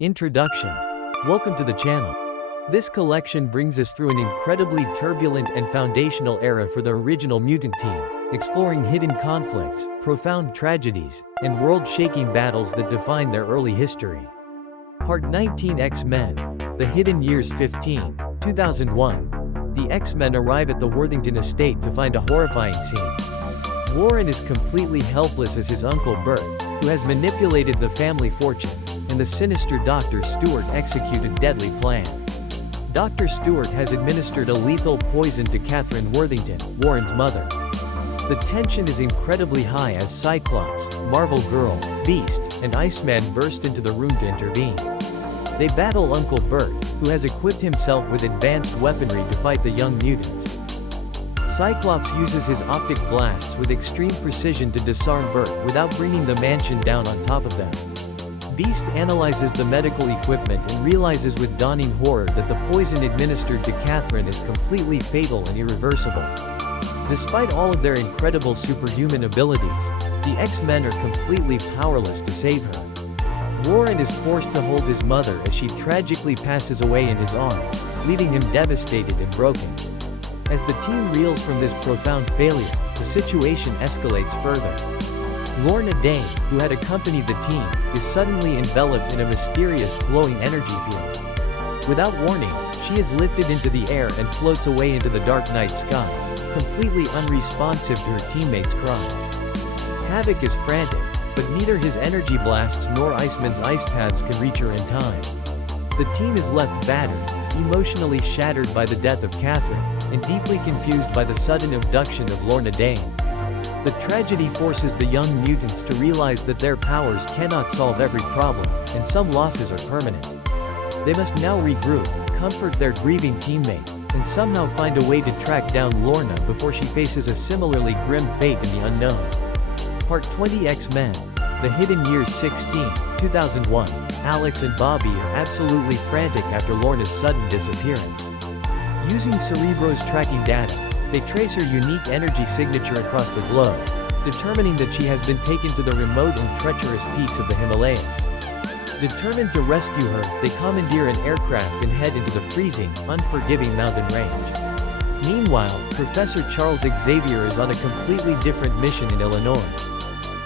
Introduction. Welcome to the channel. This collection brings us through an incredibly turbulent and foundational era for the original mutant team, exploring hidden conflicts, profound tragedies, and world-shaking battles that define their early history. Part 19 X-Men. The Hidden Years 15, 2001. The X-Men arrive at the Worthington estate to find a horrifying scene. Warren is completely helpless as his uncle Bert, who has manipulated the family fortune, and the sinister Dr. Stewart execute a deadly plan. Dr. Stewart has administered a lethal poison to Catherine Worthington, Warren's mother. The tension is incredibly high as Cyclops, Marvel Girl, Beast, and Iceman burst into the room to intervene. They battle Uncle Bert, who has equipped himself with advanced weaponry to fight the young mutants. Cyclops uses his optic blasts with extreme precision to disarm Bert without bringing the mansion down on top of them. Beast analyzes the medical equipment and realizes with dawning horror that the poison administered to Catherine is completely fatal and irreversible. Despite all of their incredible superhuman abilities, the X-Men are completely powerless to save her. Warren is forced to hold his mother as she tragically passes away in his arms, leaving him devastated and broken. As the team reels from this profound failure, the situation escalates further. Lorna Dane, who had accompanied the team, is suddenly enveloped in a mysterious, glowing energy field. Without warning, she is lifted into the air and floats away into the dark night sky, completely unresponsive to her teammates' cries. Havoc is frantic, but neither his energy blasts nor Iceman's ice paths can reach her in time. The team is left battered, emotionally shattered by the death of Catherine, and deeply confused by the sudden abduction of Lorna Dane. The tragedy forces the young mutants to realize that their powers cannot solve every problem, and some losses are permanent. They must now regroup, comfort their grieving teammate, and somehow find a way to track down Lorna before she faces a similarly grim fate in the unknown. Part 20 X-Men. The Hidden Years 16, 2001. Alex and Bobby are absolutely frantic after Lorna's sudden disappearance. Using Cerebro's tracking data, they trace her unique energy signature across the globe, determining that she has been taken to the remote and treacherous peaks of the Himalayas. Determined to rescue her, they commandeer an aircraft and head into the freezing, unforgiving mountain range. Meanwhile, Professor Charles Xavier is on a completely different mission in Illinois.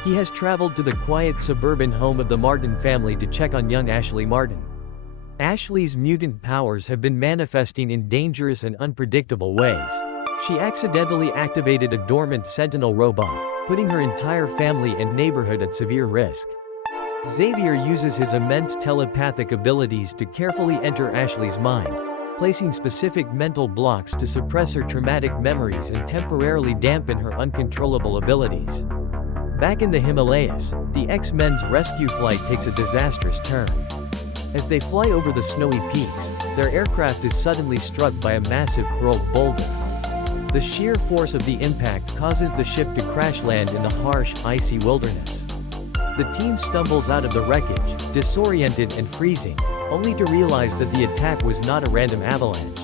He has traveled to the quiet suburban home of the Martin family to check on young Ashley Martin. Ashley's mutant powers have been manifesting in dangerous and unpredictable ways. She accidentally activated a dormant Sentinel robot, putting her entire family and neighborhood at severe risk. Xavier uses his immense telepathic abilities to carefully enter Ashley's mind, placing specific mental blocks to suppress her traumatic memories and temporarily dampen her uncontrollable abilities. Back in the Himalayas, the X-Men's rescue flight takes a disastrous turn. As they fly over the snowy peaks, their aircraft is suddenly struck by a massive, hurled boulder. The sheer force of the impact causes the ship to crash land in the harsh, icy wilderness. The team stumbles out of the wreckage, disoriented and freezing, only to realize that the attack was not a random avalanche.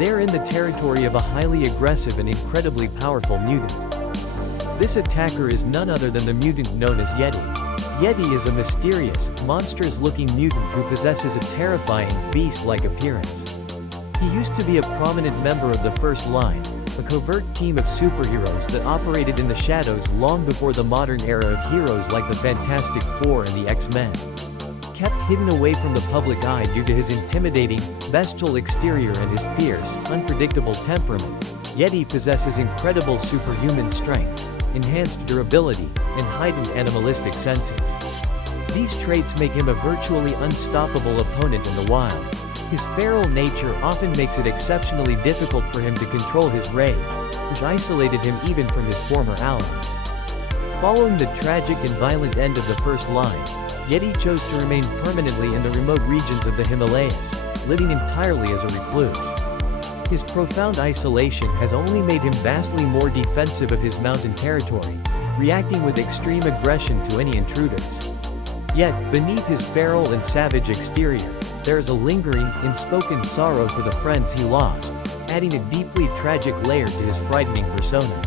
They are in the territory of a highly aggressive and incredibly powerful mutant. This attacker is none other than the mutant known as Yeti. Yeti is a mysterious, monstrous-looking mutant who possesses a terrifying, beast-like appearance. He used to be a prominent member of the First Line, a covert team of superheroes that operated in the shadows long before the modern era of heroes like the Fantastic Four and the X-Men. Kept hidden away from the public eye due to his intimidating, bestial exterior and his fierce, unpredictable temperament, Yeti possesses incredible superhuman strength, enhanced durability, and heightened animalistic senses. These traits make him a virtually unstoppable opponent in the wild. His feral nature often makes it exceptionally difficult for him to control his rage, which isolated him even from his former allies. Following the tragic and violent end of the First Line, Yeti chose to remain permanently in the remote regions of the Himalayas, living entirely as a recluse. His profound isolation has only made him vastly more defensive of his mountain territory, reacting with extreme aggression to any intruders. Yet, beneath his feral and savage exterior, there is a lingering, unspoken sorrow for the friends he lost, adding a deeply tragic layer to his frightening persona.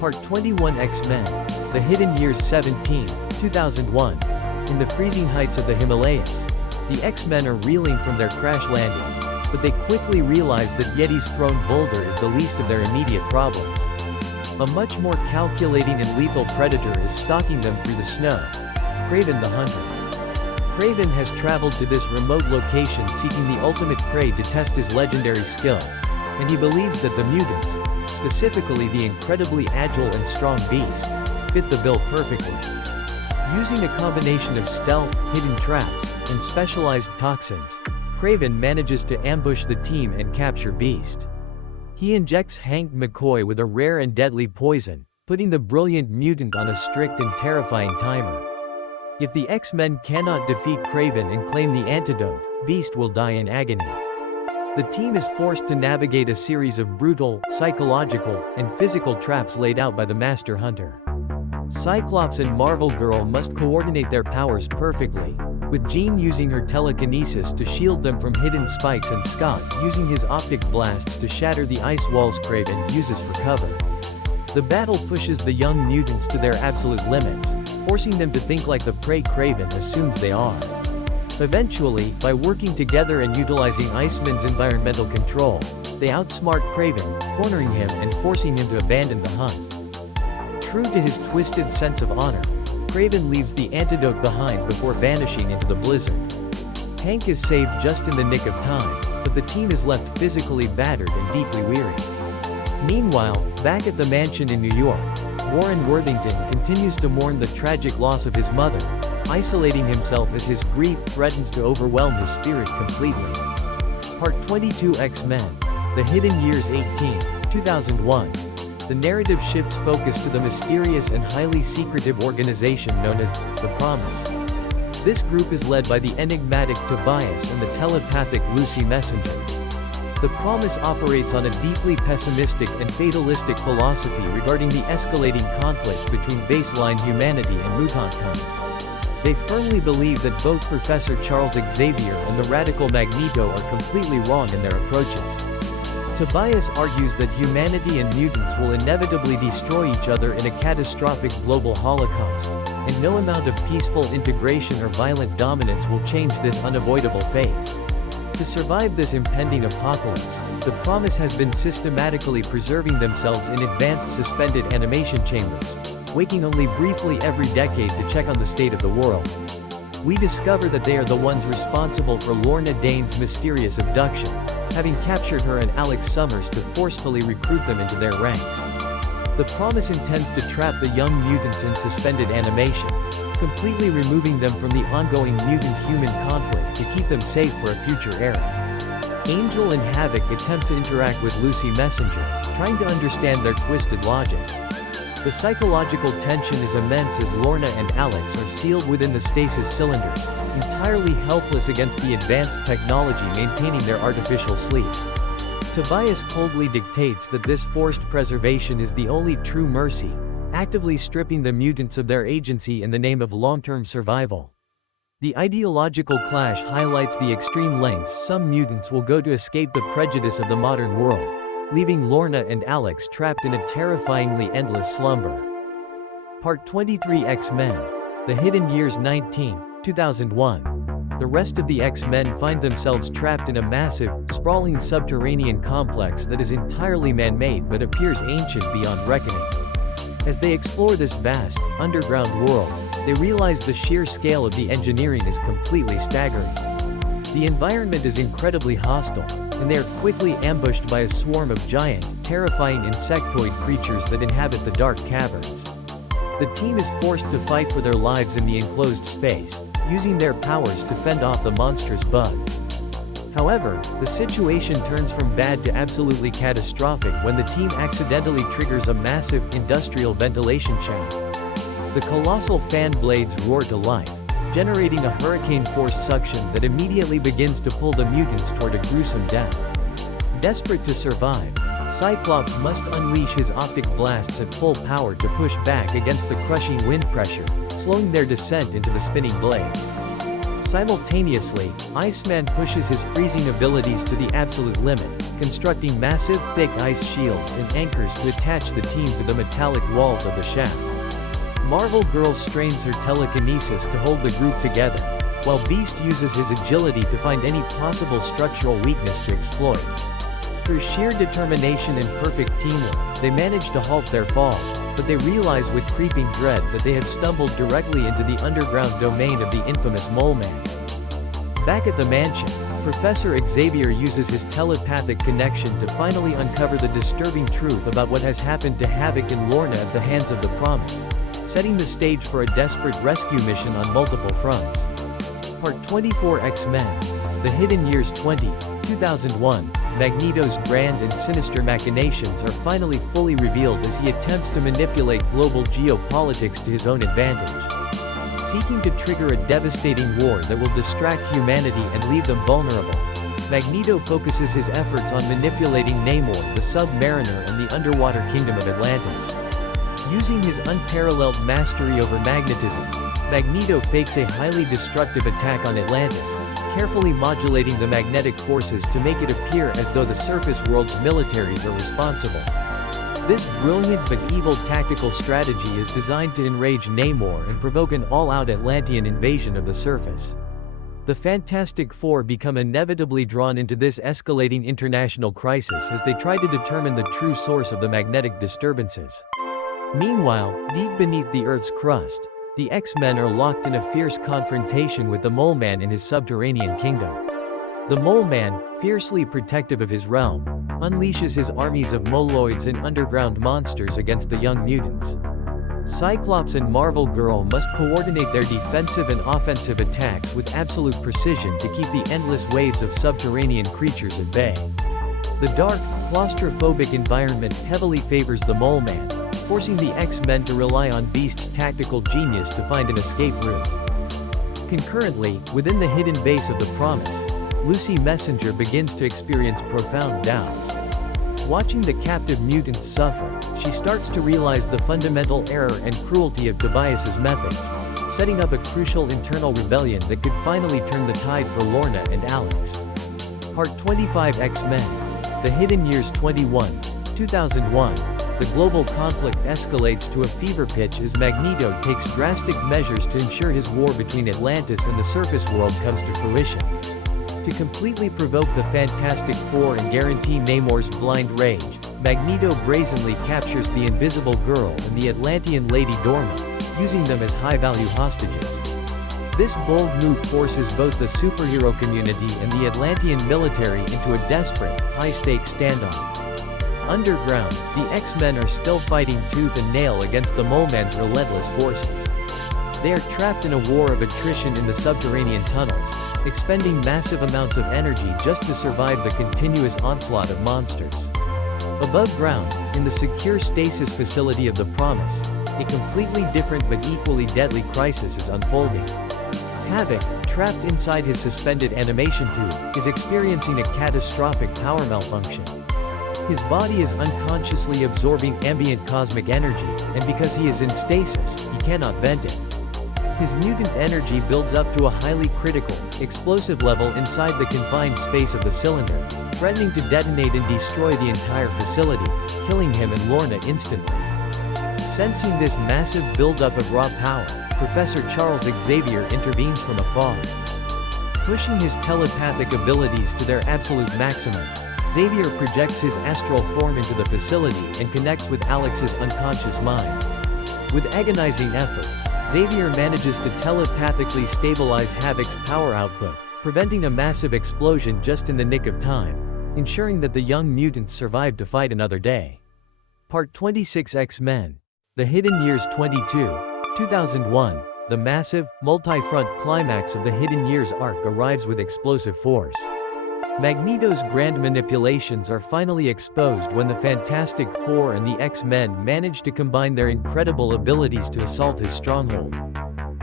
Part 21 X-Men. The Hidden Years 17, 2001. In the freezing heights of the Himalayas, The X-Men are reeling from their crash landing, but they quickly realize that Yeti's thrown boulder is the least of their immediate problems. A much more calculating and lethal predator is stalking them through the snow. Kraven the Hunter. Kraven has traveled to this remote location seeking the ultimate prey to test his legendary skills, and he believes that the mutants, specifically the incredibly agile and strong Beast, fit the bill perfectly. Using a combination of stealth, hidden traps, and specialized toxins, Kraven manages to ambush the team and capture Beast. He injects Hank McCoy with a rare and deadly poison, putting the brilliant mutant on a strict and terrifying timer. If the X-Men cannot defeat Kraven and claim the antidote, Beast will die in agony. The team is forced to navigate a series of brutal, psychological, and physical traps laid out by the Master Hunter. Cyclops and Marvel Girl must coordinate their powers perfectly, with Jean using her telekinesis to shield them from hidden spikes and Scott using his optic blasts to shatter the ice walls Kraven uses for cover. The battle pushes the young mutants to their absolute limits, forcing them to think like the prey Kraven assumes they are. Eventually, by working together and utilizing Iceman's environmental control, they outsmart Kraven, cornering him and forcing him to abandon the hunt. True to his twisted sense of honor, Kraven leaves the antidote behind before vanishing into the blizzard. Hank is saved just in the nick of time, but the team is left physically battered and deeply weary. Meanwhile, back at the mansion in New York, Warren Worthington continues to mourn the tragic loss of his mother, isolating himself as his grief threatens to overwhelm his spirit completely. Part 22 X-Men. The Hidden Years 18, 2001. The narrative shifts focus to the mysterious and highly secretive organization known as The Promise. This group is led by the enigmatic Tobias and the telepathic Lucy Messenger. The Promise operates on a deeply pessimistic and fatalistic philosophy regarding the escalating conflict between baseline humanity and mutantkind. They firmly believe that both Professor Charles Xavier and the radical Magneto are completely wrong in their approaches. Tobias argues that humanity and mutants will inevitably destroy each other in a catastrophic global holocaust, and no amount of peaceful integration or violent dominance will change this unavoidable fate. To survive this impending apocalypse, the Promise has been systematically preserving themselves in advanced suspended animation chambers, waking only briefly every decade to check on the state of the world. We discover that they are the ones responsible for Lorna Dane's mysterious abduction, having captured her and Alex Summers to forcefully recruit them into their ranks. The Promise intends to trap the young mutants in suspended animation, completely removing them from the ongoing mutant-human conflict to keep them safe for a future era. Angel and Havoc attempt to interact with Lucy Messenger, trying to understand their twisted logic. The psychological tension is immense as Lorna and Alex are sealed within the stasis cylinders, entirely helpless against the advanced technology maintaining their artificial sleep. Tobias coldly dictates that this forced preservation is the only true mercy, actively stripping the mutants of their agency in the name of long-term survival. The ideological clash highlights the extreme lengths some mutants will go to escape the prejudice of the modern world, leaving Lorna and Alex trapped in a terrifyingly endless slumber. Part 23 X-Men. The Hidden Years 19, 2001. The rest of the X-Men find themselves trapped in a massive, sprawling subterranean complex that is entirely man-made but appears ancient beyond reckoning. As they explore this vast, underground world, they realize the sheer scale of the engineering is completely staggering. The environment is incredibly hostile, and they are quickly ambushed by a swarm of giant, terrifying insectoid creatures that inhabit the dark caverns. The team is forced to fight for their lives in the enclosed space, using their powers to fend off the monstrous bugs. However, the situation turns from bad to absolutely catastrophic when the team accidentally triggers a massive, industrial ventilation shaft. The colossal fan blades roar to life, generating a hurricane-force suction that immediately begins to pull the mutants toward a gruesome death. Desperate to survive, Cyclops must unleash his optic blasts at full power to push back against the crushing wind pressure, slowing their descent into the spinning blades. Simultaneously, Iceman pushes his freezing abilities to the absolute limit, constructing massive, thick ice shields and anchors to attach the team to the metallic walls of the shaft. Marvel Girl strains her telekinesis to hold the group together, while Beast uses his agility to find any possible structural weakness to exploit. Through sheer determination and perfect teamwork, they manage to halt their fall, but they realize with creeping dread that they have stumbled directly into the underground domain of the infamous Mole Man. Back at the mansion, Professor Xavier uses his telepathic connection to finally uncover the disturbing truth about what has happened to Havoc and Lorna at the hands of the Promise, setting the stage for a desperate rescue mission on multiple fronts. Part 24 X-Men. The Hidden Years 2001, Magneto's grand and sinister machinations are finally fully revealed as he attempts to manipulate global geopolitics to his own advantage. Seeking to trigger a devastating war that will distract humanity and leave them vulnerable, Magneto focuses his efforts on manipulating Namor the Submariner and the underwater kingdom of Atlantis. Using his unparalleled mastery over magnetism, Magneto fakes a highly destructive attack on Atlantis, carefully modulating the magnetic forces to make it appear as though the surface world's militaries are responsible. This brilliant but evil tactical strategy is designed to enrage Namor and provoke an all-out Atlantean invasion of the surface. The Fantastic Four become inevitably drawn into this escalating international crisis as they try to determine the true source of the magnetic disturbances. Meanwhile, deep beneath the Earth's crust, the X-Men are locked in a fierce confrontation with the Mole Man in his subterranean kingdom. The Mole Man, fiercely protective of his realm, unleashes his armies of moloids and underground monsters against the young mutants. Cyclops and Marvel Girl must coordinate their defensive and offensive attacks with absolute precision to keep the endless waves of subterranean creatures at bay. The dark, claustrophobic environment heavily favors the Mole Man, forcing the X-Men to rely on Beast's tactical genius to find an escape route. Concurrently, within the hidden base of the Promise, Lucy Messenger begins to experience profound doubts. Watching the captive mutants suffer, she starts to realize the fundamental error and cruelty of Tobias's methods, setting up a crucial internal rebellion that could finally turn the tide for Lorna and Alex. Part 25 X-Men. The Hidden Years 2001. The global conflict escalates to a fever pitch as Magneto takes drastic measures to ensure his war between Atlantis and the surface world comes to fruition. To completely provoke the Fantastic Four and guarantee Namor's blind rage, Magneto brazenly captures the Invisible Girl and the Atlantean Lady Dorma, using them as high-value hostages. This bold move forces both the superhero community and the Atlantean military into a desperate, high-stakes standoff. Underground, the X-Men are still fighting tooth and nail against the Mole Man's relentless forces. They are trapped in a war of attrition in the subterranean tunnels, expending massive amounts of energy just to survive the continuous onslaught of monsters. Above ground, in the secure stasis facility of the Promise, a completely different but equally deadly crisis is unfolding. Havoc, trapped inside his suspended animation tube, is experiencing a catastrophic power malfunction. His body is unconsciously absorbing ambient cosmic energy, and because he is in stasis, he cannot vent it. His mutant energy builds up to a highly critical, explosive level inside the confined space of the cylinder, threatening to detonate and destroy the entire facility, killing him and Lorna instantly. Sensing this massive buildup of raw power, Professor Charles Xavier intervenes from afar. Pushing his telepathic abilities to their absolute maximum, Xavier projects his astral form into the facility and connects with Alex's unconscious mind. With agonizing effort, Xavier manages to telepathically stabilize Havoc's power output, preventing a massive explosion just in the nick of time, ensuring that the young mutants survive to fight another day. Part 26 X-Men. The Hidden Years 2001. The massive, multi-front climax of the Hidden Years arc arrives with explosive force. Magneto's grand manipulations are finally exposed when the Fantastic Four and the X-Men manage to combine their incredible abilities to assault his stronghold.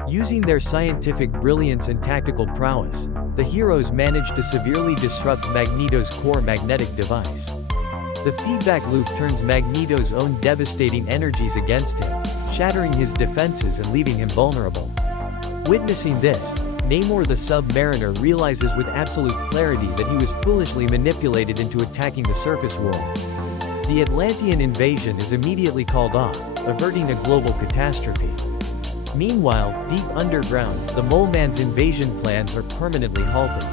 Using their scientific brilliance and tactical prowess, the heroes manage to severely disrupt Magneto's core magnetic device. The feedback loop turns Magneto's own devastating energies against him, shattering his defenses and leaving him vulnerable. Witnessing this, Namor the Submariner realizes with absolute clarity that he was foolishly manipulated into attacking the surface world. The Atlantean invasion is immediately called off, averting a global catastrophe. Meanwhile, deep underground, the Mole Man's invasion plans are permanently halted.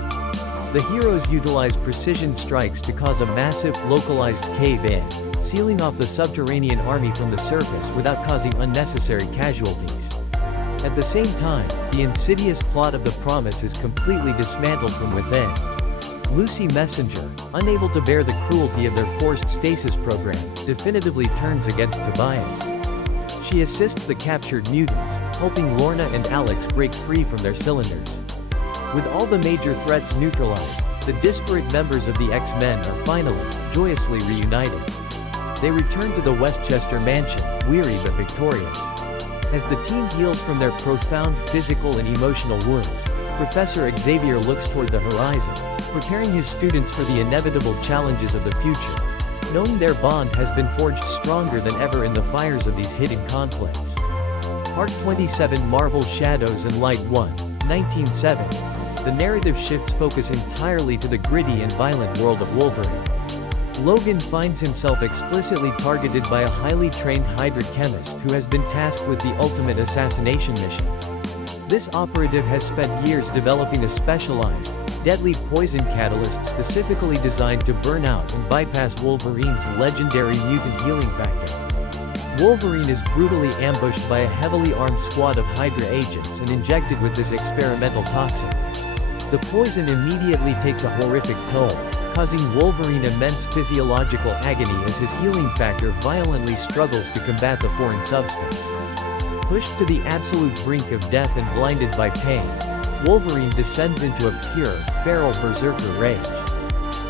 The heroes utilize precision strikes to cause a massive, localized cave-in, sealing off the subterranean army from the surface without causing unnecessary casualties. At the same time, the insidious plot of the Promise is completely dismantled from within. Lucy Messenger, unable to bear the cruelty of their forced stasis program, definitively turns against Tobias. She assists the captured mutants, helping Lorna and Alex break free from their cylinders. With all the major threats neutralized, the disparate members of the X-Men are finally, joyously reunited. They return to the Westchester mansion, weary but victorious. As the team heals from their profound physical and emotional wounds, Professor Xavier looks toward the horizon, preparing his students for the inevitable challenges of the future, knowing their bond has been forged stronger than ever in the fires of these hidden conflicts. Part 27 Marvel's Shadows and Light 1, 1970. The narrative shifts focus entirely to the gritty and violent world of Wolverine. Logan finds himself explicitly targeted by a highly trained Hydra chemist who has been tasked with the ultimate assassination mission. This operative has spent years developing a specialized, deadly poison catalyst specifically designed to burn out and bypass Wolverine's legendary mutant healing factor. Wolverine is brutally ambushed by a heavily armed squad of Hydra agents and injected with this experimental toxin. The poison immediately takes a horrific toll, causing Wolverine immense physiological agony as his healing factor violently struggles to combat the foreign substance. Pushed to the absolute brink of death and blinded by pain, Wolverine descends into a pure, feral berserker rage.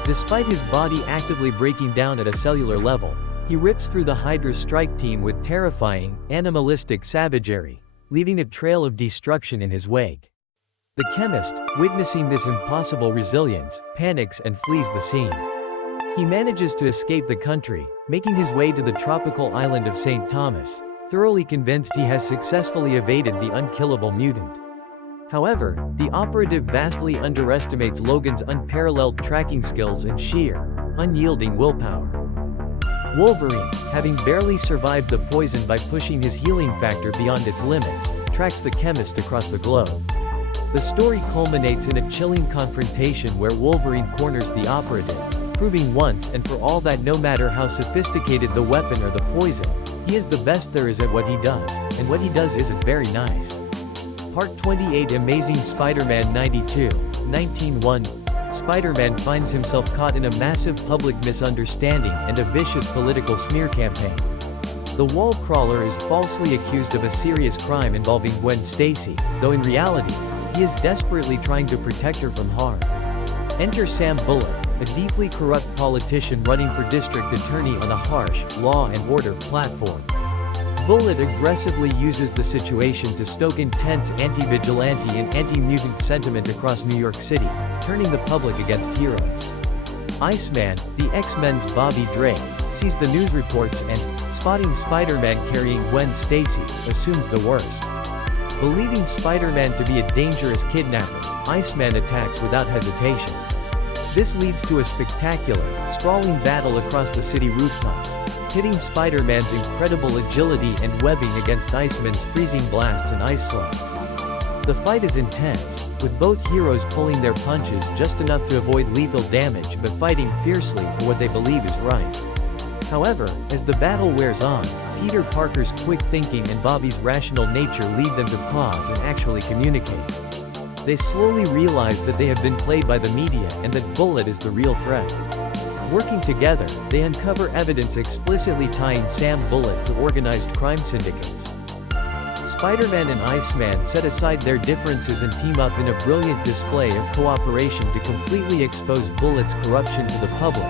Despite his body actively breaking down at a cellular level, he rips through the Hydra strike team with terrifying, animalistic savagery, leaving a trail of destruction in his wake. The chemist, witnessing this impossible resilience, panics and flees the scene. He manages to escape the country, making his way to the tropical island of St. Thomas, thoroughly convinced he has successfully evaded the unkillable mutant. However, the operative vastly underestimates Logan's unparalleled tracking skills and sheer, unyielding willpower. Wolverine, having barely survived the poison by pushing his healing factor beyond its limits, tracks the chemist across the globe. The story culminates in a chilling confrontation where Wolverine corners the operative, proving once and for all that no matter how sophisticated the weapon or the poison, he is the best there is at what he does, and what he does isn't very nice. Part 28 Amazing Spider-Man 92, 1901. Spider-Man finds himself caught in a massive public misunderstanding and a vicious political smear campaign. The wall crawler is falsely accused of a serious crime involving Gwen Stacy, though in reality, he is desperately trying to protect her from harm. Enter Sam Bullock, a deeply corrupt politician running for district attorney on a harsh, law and order platform. Bullock aggressively uses the situation to stoke intense anti-vigilante and anti-mutant sentiment across New York City, turning the public against heroes. Iceman, the X-Men's Bobby Drake, sees the news reports and, spotting Spider-Man carrying Gwen Stacy, assumes the worst. Believing Spider-Man to be a dangerous kidnapper, Iceman attacks without hesitation. This leads to a spectacular, sprawling battle across the city rooftops, pitting Spider-Man's incredible agility and webbing against Iceman's freezing blasts and ice slides. The fight is intense, with both heroes pulling their punches just enough to avoid lethal damage but fighting fiercely for what they believe is right. However, as the battle wears on, Peter Parker's quick thinking and Bobby's rational nature lead them to pause and actually communicate. They slowly realize that they have been played by the media and that Bullet is the real threat. Working together, they uncover evidence explicitly tying Sam Bullock to organized crime syndicates. Spider-Man and Iceman set aside their differences and team up in a brilliant display of cooperation to completely expose Bullock's corruption to the public,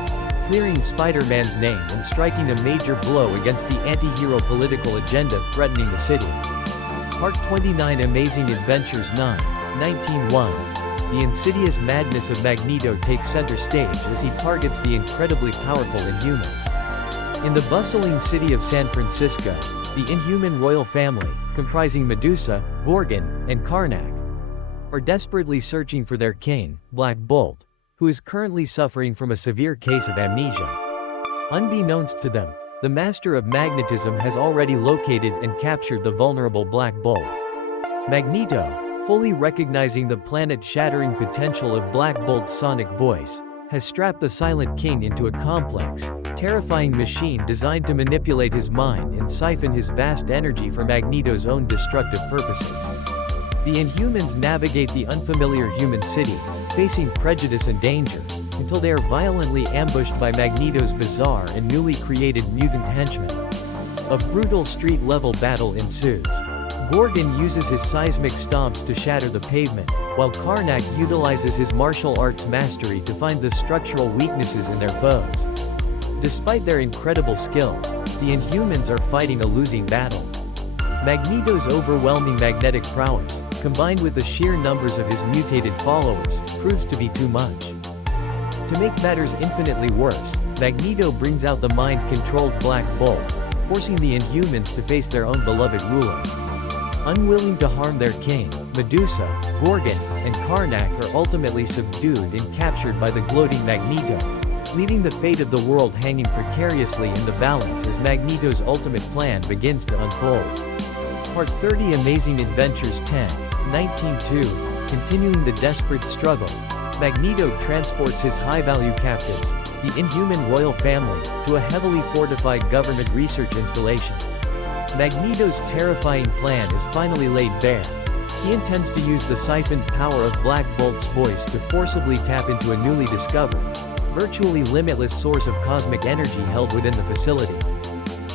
clearing Spider-Man's name and striking a major blow against the anti-hero political agenda threatening the city. Part 29 Amazing Adventures 9, 1901. The insidious madness of Magneto takes center stage as he targets the incredibly powerful Inhumans. In the bustling city of San Francisco, the Inhuman royal family, comprising Medusa, Gorgon, and Karnak, are desperately searching for their king, Black Bolt, who is currently suffering from a severe case of amnesia. Unbeknownst to them, the Master of Magnetism has already located and captured the vulnerable Black Bolt. Magneto, fully recognizing the planet-shattering potential of Black Bolt's sonic voice, has strapped the Silent King into a complex, terrifying machine designed to manipulate his mind and siphon his vast energy for Magneto's own destructive purposes. The Inhumans navigate the unfamiliar human city, facing prejudice and danger, until they are violently ambushed by Magneto's bizarre and newly created mutant henchmen. A brutal street-level battle ensues. Gorgon uses his seismic stomps to shatter the pavement, while Karnak utilizes his martial arts mastery to find the structural weaknesses in their foes. Despite their incredible skills, the Inhumans are fighting a losing battle. Magneto's overwhelming magnetic prowess, combined with the sheer numbers of his mutated followers, proves to be too much. To make matters infinitely worse, Magneto brings out the mind-controlled Black Bolt, forcing the Inhumans to face their own beloved ruler. Unwilling to harm their king, Medusa, Gorgon, and Karnak are ultimately subdued and captured by the gloating Magneto, leaving the fate of the world hanging precariously in the balance as Magneto's ultimate plan begins to unfold. Part 30 Amazing Adventures 10, 19-2, continuing the desperate struggle, Magneto transports his high-value captives, the Inhuman royal family, to a heavily fortified government research installation. Magneto's terrifying plan is finally laid bare. He intends to use the siphoned power of Black Bolt's voice to forcibly tap into a newly discovered, virtually limitless source of cosmic energy held within the facility.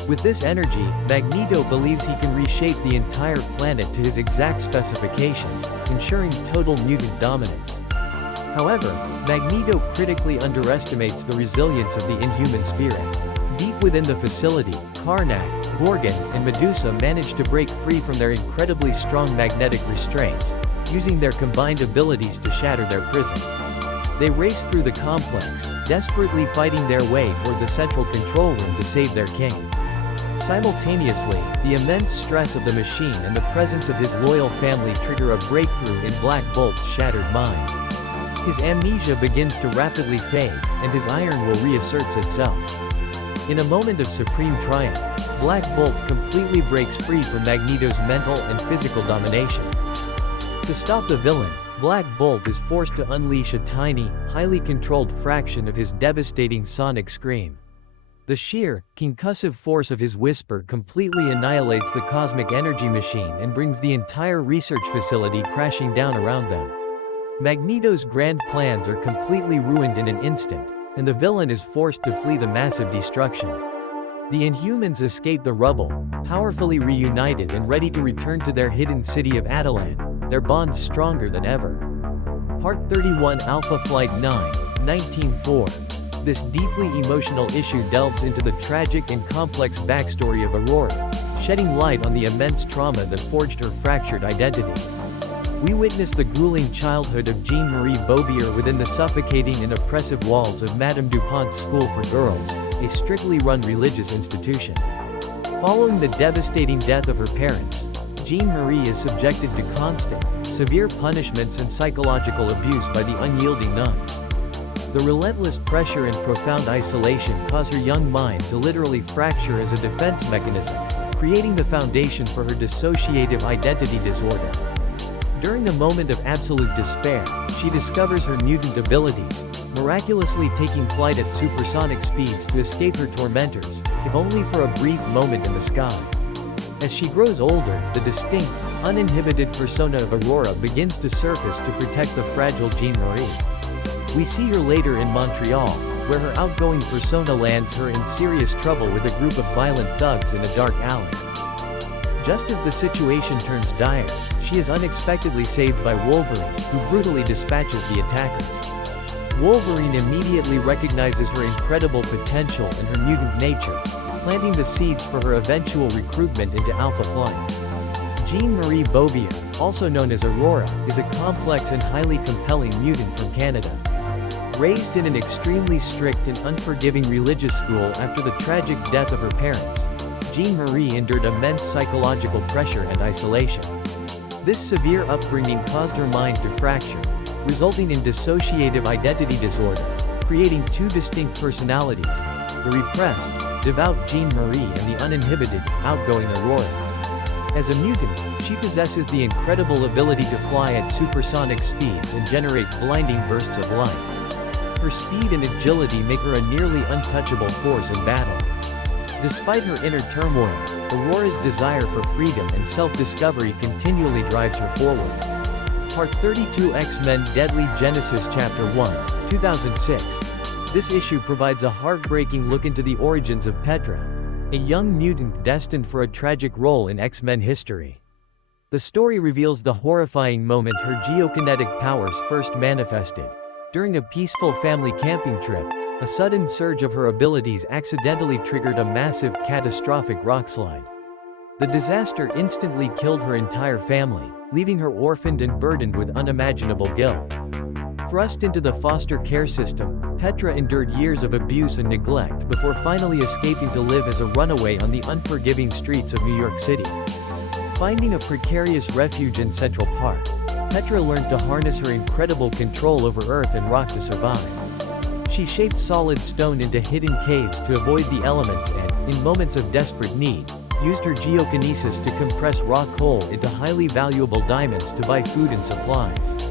With this energy, Magneto believes he can reshape the entire planet to his exact specifications, ensuring total mutant dominance. However, Magneto critically underestimates the resilience of the Inhuman spirit. Deep within the facility, Karnak, Gorgon, and Medusa manage to break free from their incredibly strong magnetic restraints, using their combined abilities to shatter their prison. They race through the complex, desperately fighting their way toward the central control room to save their king. Simultaneously, the immense stress of the machine and the presence of his loyal family trigger a breakthrough in Black Bolt's shattered mind. His amnesia begins to rapidly fade, and his iron will reasserts itself. In a moment of supreme triumph, Black Bolt completely breaks free from Magneto's mental and physical domination. To stop the villain, Black Bolt is forced to unleash a tiny, highly controlled fraction of his devastating sonic scream. The sheer, concussive force of his whisper completely annihilates the cosmic energy machine and brings the entire research facility crashing down around them. Magneto's grand plans are completely ruined in an instant, and the villain is forced to flee the massive destruction. The Inhumans escape the rubble, powerfully reunited and ready to return to their hidden city of Atalan, their bond stronger than ever. Part 31 Alpha Flight 9, 19-4. This deeply emotional issue delves into the tragic and complex backstory of Aurora, shedding light on the immense trauma that forged her fractured identity. We witness the grueling childhood of Jean-Marie Beaubier within the suffocating and oppressive walls of Madame Dupont's School for Girls, a strictly run religious institution. Following the devastating death of her parents, Jean-Marie is subjected to constant, severe punishments and psychological abuse by the unyielding nuns. The relentless pressure and profound isolation cause her young mind to literally fracture as a defense mechanism, creating the foundation for her dissociative identity disorder. During a moment of absolute despair, she discovers her mutant abilities, miraculously taking flight at supersonic speeds to escape her tormentors, if only for a brief moment in the sky. As she grows older, the distinct, uninhibited persona of Aurora begins to surface to protect the fragile Jean-Marie. We see her later in Montreal, where her outgoing persona lands her in serious trouble with a group of violent thugs in a dark alley. Just as the situation turns dire, she is unexpectedly saved by Wolverine, who brutally dispatches the attackers. Wolverine immediately recognizes her incredible potential and her mutant nature, planting the seeds for her eventual recruitment into Alpha Flight. Jean-Marie Beaubier, also known as Aurora, is a complex and highly compelling mutant from Canada. Raised in an extremely strict and unforgiving religious school after the tragic death of her parents, Jean-Marie endured immense psychological pressure and isolation. This severe upbringing caused her mind to fracture, resulting in dissociative identity disorder, creating two distinct personalities: the repressed, devout Jean-Marie and the uninhibited, outgoing Aurora. As a mutant, she possesses the incredible ability to fly at supersonic speeds and generate blinding bursts of light. Her speed and agility make her a nearly untouchable force in battle. Despite her inner turmoil, Aurora's desire for freedom and self-discovery continually drives her forward. Part 32 X-Men Deadly Genesis Chapter 1, 2006. This issue provides a heartbreaking look into the origins of Petra, a young mutant destined for a tragic role in X-Men history. The story reveals the horrifying moment her geokinetic powers first manifested. During a peaceful family camping trip, a sudden surge of her abilities accidentally triggered a massive, catastrophic rockslide. The disaster instantly killed her entire family, leaving her orphaned and burdened with unimaginable guilt. Thrust into the foster care system, Petra endured years of abuse and neglect before finally escaping to live as a runaway on the unforgiving streets of New York City. Finding a precarious refuge in Central Park, Petra learned to harness her incredible control over earth and rock to survive. She shaped solid stone into hidden caves to avoid the elements and, in moments of desperate need, used her geokinesis to compress raw coal into highly valuable diamonds to buy food and supplies.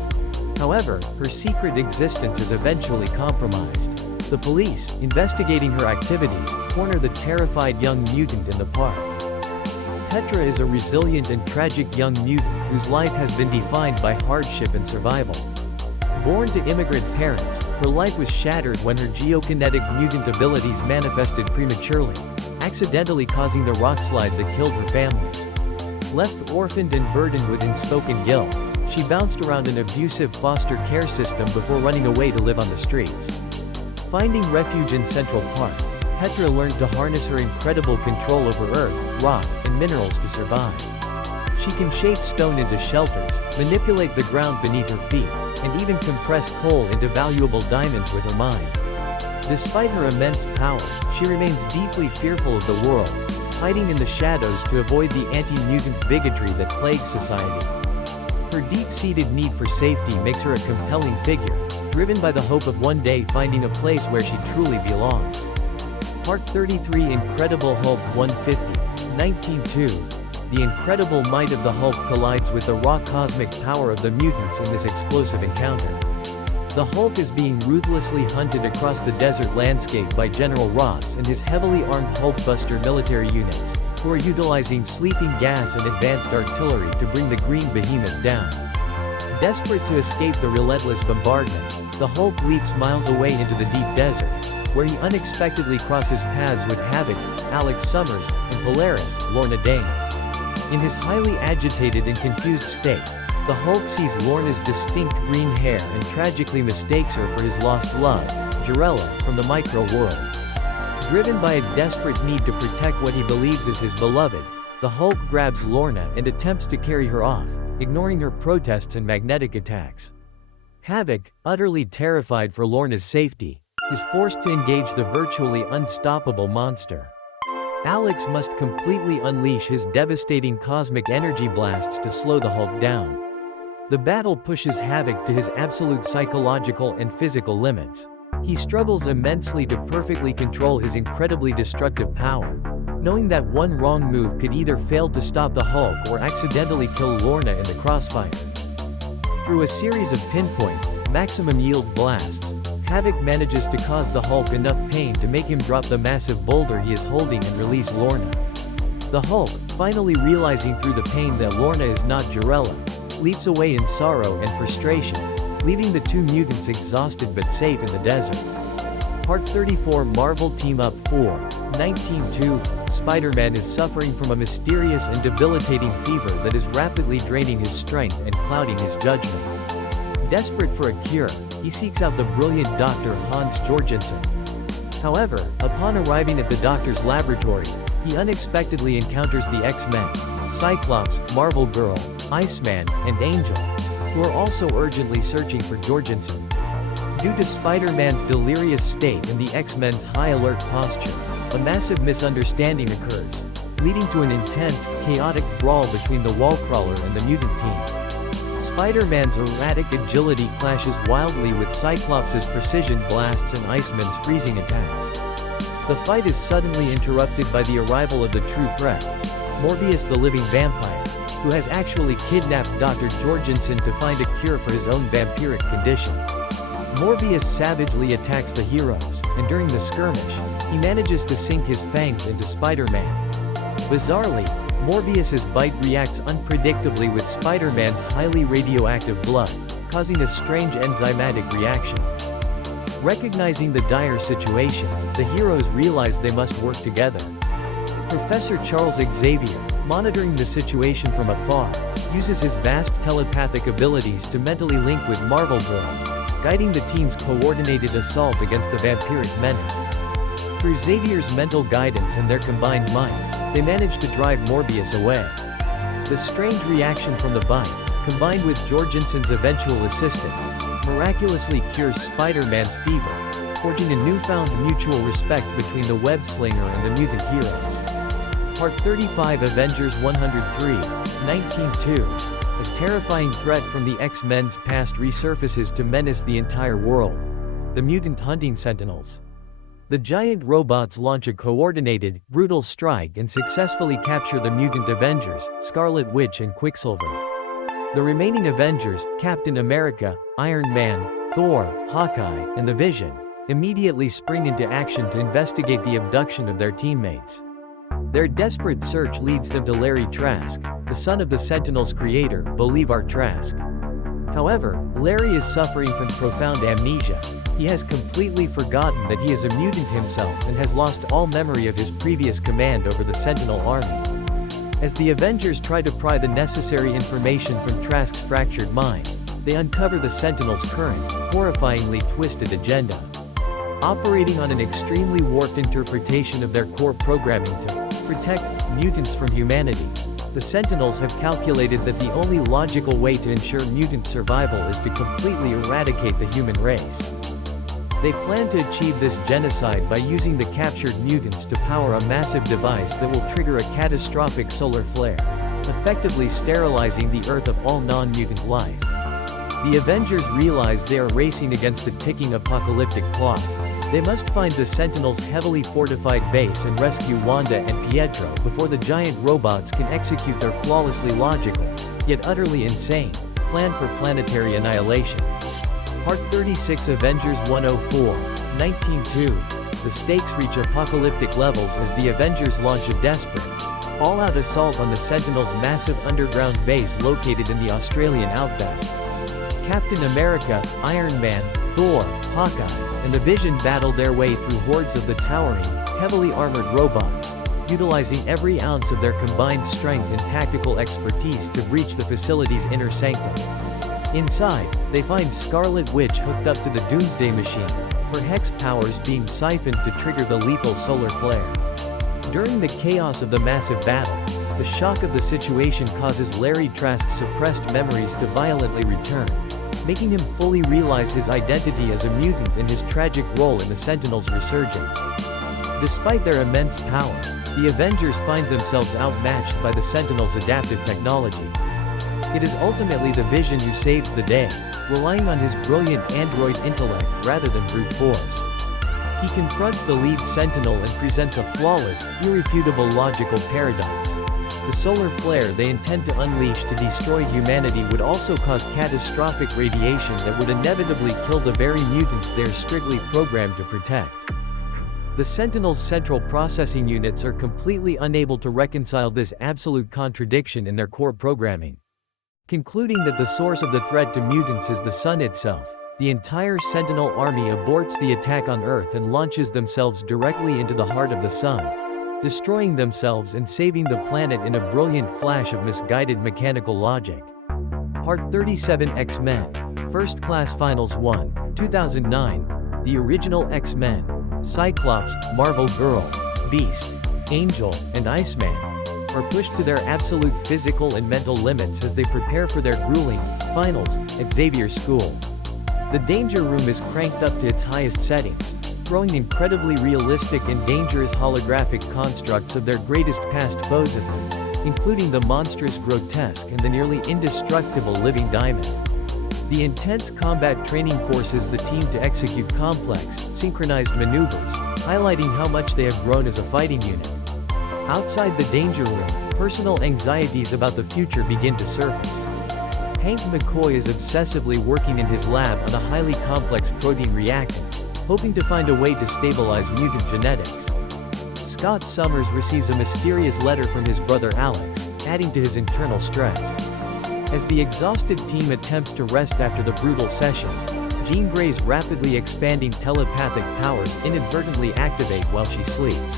However, her secret existence is eventually compromised. The police, investigating her activities, corner the terrified young mutant in the park. Petra is a resilient and tragic young mutant whose life has been defined by hardship and survival. Born to immigrant parents, her life was shattered when her geokinetic mutant abilities manifested prematurely, accidentally causing the rockslide that killed her family. Left orphaned and burdened with unspoken guilt, she bounced around an abusive foster care system before running away to live on the streets. Finding refuge in Central Park, Petra learned to harness her incredible control over earth, rock, and minerals to survive. She can shape stone into shelters, manipulate the ground beneath her feet, and even compress coal into valuable diamonds with her mind. Despite her immense power, she remains deeply fearful of the world, hiding in the shadows to avoid the anti-mutant bigotry that plagues society. Her deep-seated need for safety makes her a compelling figure, driven by the hope of one day finding a place where she truly belongs. Part 33 Incredible Hulk 150, 19-2. The incredible might of the Hulk collides with the raw cosmic power of the mutants in this explosive encounter. The Hulk is being ruthlessly hunted across the desert landscape by General Ross and his heavily armed Hulkbuster military units, who are utilizing sleeping gas and advanced artillery to bring the green behemoth down. Desperate to escape the relentless bombardment, the Hulk leaps miles away into the deep desert, where he unexpectedly crosses paths with Havoc, Alex Summers, and Polaris, Lorna Dane. In his highly agitated and confused state, the Hulk sees Lorna's distinct green hair and tragically mistakes her for his lost love, Jarella, from the micro-world. Driven by a desperate need to protect what he believes is his beloved, the Hulk grabs Lorna and attempts to carry her off, ignoring her protests and magnetic attacks. Havoc, utterly terrified for Lorna's safety, is forced to engage the virtually unstoppable monster. Alex must completely unleash his devastating cosmic energy blasts to slow the Hulk down. The battle pushes Havoc to his absolute psychological and physical limits. He struggles immensely to perfectly control his incredibly destructive power, knowing that one wrong move could either fail to stop the Hulk or accidentally kill Lorna in the crossfire. Through a series of pinpoint, maximum yield blasts, Havoc manages to cause the Hulk enough pain to make him drop the massive boulder he is holding and release Lorna. The Hulk, finally realizing through the pain that Lorna is not Jarella, leaps away in sorrow and frustration, leaving the two mutants exhausted but safe in the desert. Part 34 Marvel Team Up 4, 19-2. Spider-Man is suffering from a mysterious and debilitating fever that is rapidly draining his strength and clouding his judgment. Desperate for a cure, he seeks out the brilliant Dr. Hans Jorgensen. However, upon arriving at the doctor's laboratory, he unexpectedly encounters the X-Men, Cyclops, Marvel Girl, Iceman, and Angel, who are also urgently searching for Jorgensen. Due to Spider-Man's delirious state and the X-Men's high alert posture, a massive misunderstanding occurs, leading to an intense, chaotic brawl between the Wallcrawler and the mutant team. Spider-Man's erratic agility clashes wildly with Cyclops' precision blasts and Iceman's freezing attacks. The fight is suddenly interrupted by the arrival of the true threat, Morbius the living vampire, who has actually kidnapped Dr. Jorgensen to find a cure for his own vampiric condition. Morbius savagely attacks the heroes, and during the skirmish, he manages to sink his fangs into Spider-Man. Bizarrely, Morbius's bite reacts unpredictably with Spider-Man's highly radioactive blood, causing a strange enzymatic reaction. Recognizing the dire situation, the heroes realize they must work together. Professor Charles Xavier, monitoring the situation from afar, uses his vast telepathic abilities to mentally link with Marvel Girl, guiding the team's coordinated assault against the vampiric menace. Through Xavier's mental guidance and their combined might, they manage to drive Morbius away. The strange reaction from the bite, combined with Jorgensen's eventual assistance, miraculously cures Spider-Man's fever, forging a newfound mutual respect between the web-slinger and the mutant heroes. Part 35 Avengers 103, 19-2. A terrifying threat from the X-Men's past resurfaces to menace the entire world. The mutant hunting Sentinels. The giant robots launch a coordinated, brutal strike and successfully capture the mutant Avengers, Scarlet Witch and Quicksilver. The remaining Avengers, Captain America, Iron Man, Thor, Hawkeye, and the Vision, immediately spring into action to investigate the abduction of their teammates. Their desperate search leads them to Larry Trask, the son of the Sentinels' creator, Bolivar Trask. However, Larry is suffering from profound amnesia. He has completely forgotten that he is a mutant himself and has lost all memory of his previous command over the Sentinel army. As the Avengers try to pry the necessary information from Trask's fractured mind, they uncover the Sentinels' current, horrifyingly twisted agenda. Operating on an extremely warped interpretation of their core programming to protect mutants from humanity, the Sentinels have calculated that the only logical way to ensure mutant survival is to completely eradicate the human race. They plan to achieve this genocide by using the captured mutants to power a massive device that will trigger a catastrophic solar flare, effectively sterilizing the Earth of all non-mutant life. The Avengers realize they are racing against a ticking apocalyptic clock. They must find the Sentinels' heavily fortified base and rescue Wanda and Pietro before the giant robots can execute their flawlessly logical, yet utterly insane, plan for planetary annihilation. Part 36 Avengers 104, 19-2. The stakes reach apocalyptic levels as the Avengers launch a desperate, all-out assault on the Sentinels' massive underground base located in the Australian outback. Captain America, Iron Man, Thor, Hawkeye, and the Vision battle their way through hordes of the towering, heavily armored robots, utilizing every ounce of their combined strength and tactical expertise to breach the facility's inner sanctum. Inside, they find Scarlet Witch hooked up to the Doomsday Machine, her hex powers being siphoned to trigger the lethal solar flare. During the chaos of the massive battle, the shock of the situation causes Larry Trask's suppressed memories to violently return, making him fully realize his identity as a mutant and his tragic role in the Sentinels' resurgence. Despite their immense power, the Avengers find themselves outmatched by the Sentinels' adaptive technology. It is ultimately the Vision who saves the day, relying on his brilliant android intellect rather than brute force. He confronts the lead Sentinel and presents a flawless, irrefutable logical paradox. The solar flare they intend to unleash to destroy humanity would also cause catastrophic radiation that would inevitably kill the very mutants they are strictly programmed to protect. The Sentinels' central processing units are completely unable to reconcile this absolute contradiction in their core programming. Concluding that the source of the threat to mutants is the sun itself, the entire Sentinel army aborts the attack on Earth and launches themselves directly into the heart of the sun, destroying themselves and saving the planet in a brilliant flash of misguided mechanical logic. Part 37 X-Men, First Class Finals 1, 2009. The original X-Men, Cyclops, Marvel Girl, Beast, Angel, and Iceman, are pushed to their absolute physical and mental limits as they prepare for their grueling finals at Xavier's school. The danger room is cranked up to its highest settings, throwing incredibly realistic and dangerous holographic constructs of their greatest past foes at them, including the monstrous Grotesque and the nearly indestructible Living Diamond. The intense combat training forces the team to execute complex, synchronized maneuvers, highlighting how much they have grown as a fighting unit. Outside the danger room, personal anxieties about the future begin to surface. Hank McCoy is obsessively working in his lab on a highly complex protein reactant, hoping to find a way to stabilize mutant genetics. Scott Summers receives a mysterious letter from his brother Alex, adding to his internal stress. As the exhausted team attempts to rest after the brutal session, Jean Grey's rapidly expanding telepathic powers inadvertently activate while she sleeps.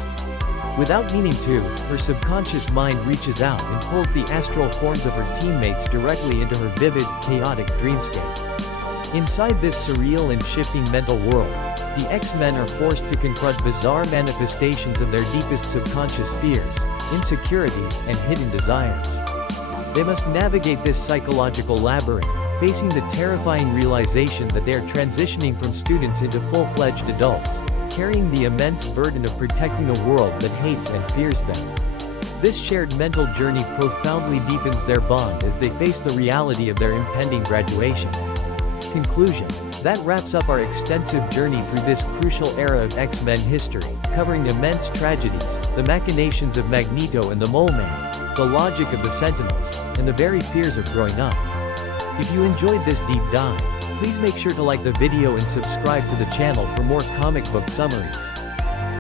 Without meaning to, her subconscious mind reaches out and pulls the astral forms of her teammates directly into her vivid, chaotic dreamscape. Inside this surreal and shifting mental world, the X-Men are forced to confront bizarre manifestations of their deepest subconscious fears, insecurities, and hidden desires. They must navigate this psychological labyrinth, facing the terrifying realization that they are transitioning from students into full-fledged adults, carrying the immense burden of protecting a world that hates and fears them. This shared mental journey profoundly deepens their bond as they face the reality of their impending graduation. Conclusion. That wraps up our extensive journey through this crucial era of X-Men history, covering immense tragedies, the machinations of Magneto and the Mole Man, the logic of the Sentinels, and the very fears of growing up. If you enjoyed this deep dive, please make sure to like the video and subscribe to the channel for more comic book summaries.